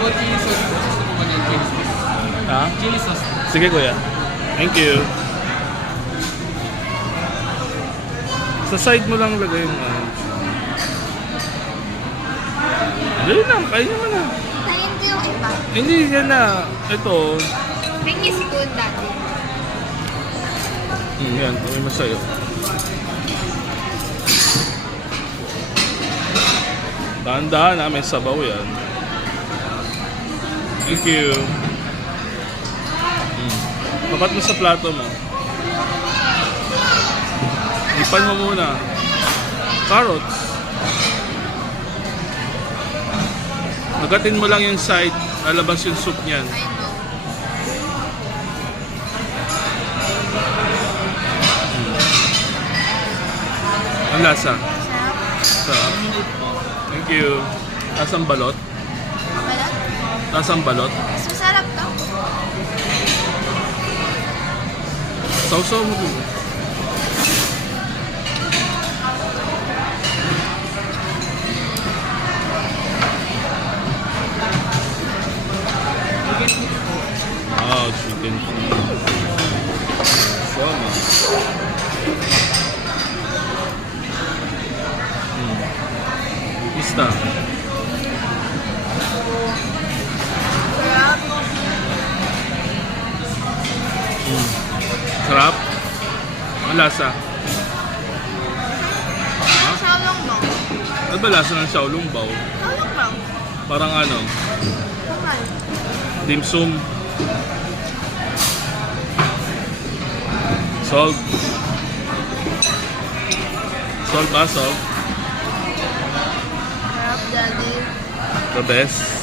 about chili sauce po? Gusto ko ba ng chili sauce? Ha? Chili sauce. Sige kuya. Thank you. Sa side mo lang lagay yung Dali na, kainin mo na. Kain ko yung iba. Hindi, yan na. Ito. Pengi spoon dati. Yan, gawin mo sa'yo. Dahan-dahan na, may sabaw yan. Thank you. Papat mo sa plato mo. Ipan mo muna. Carrots. Magatin mo lang yung side, lalabas yung soup niyan. I know. Ang lasa. Sarap. Sarap. Thank you. Lasang balot. Balat? Lasang balot. Mas masarap to. Sausaw mo dun. Chicken feet. Sama. Bista. Sarap. Sarap. Ang lasa. Xiaolong bao. Ano ba lasa ng xiaolong bao? Xiaolong bao. Parang ano? Kumain. Dim sum. Salt. Salt ba? Salt? Sarap, daddy. The best.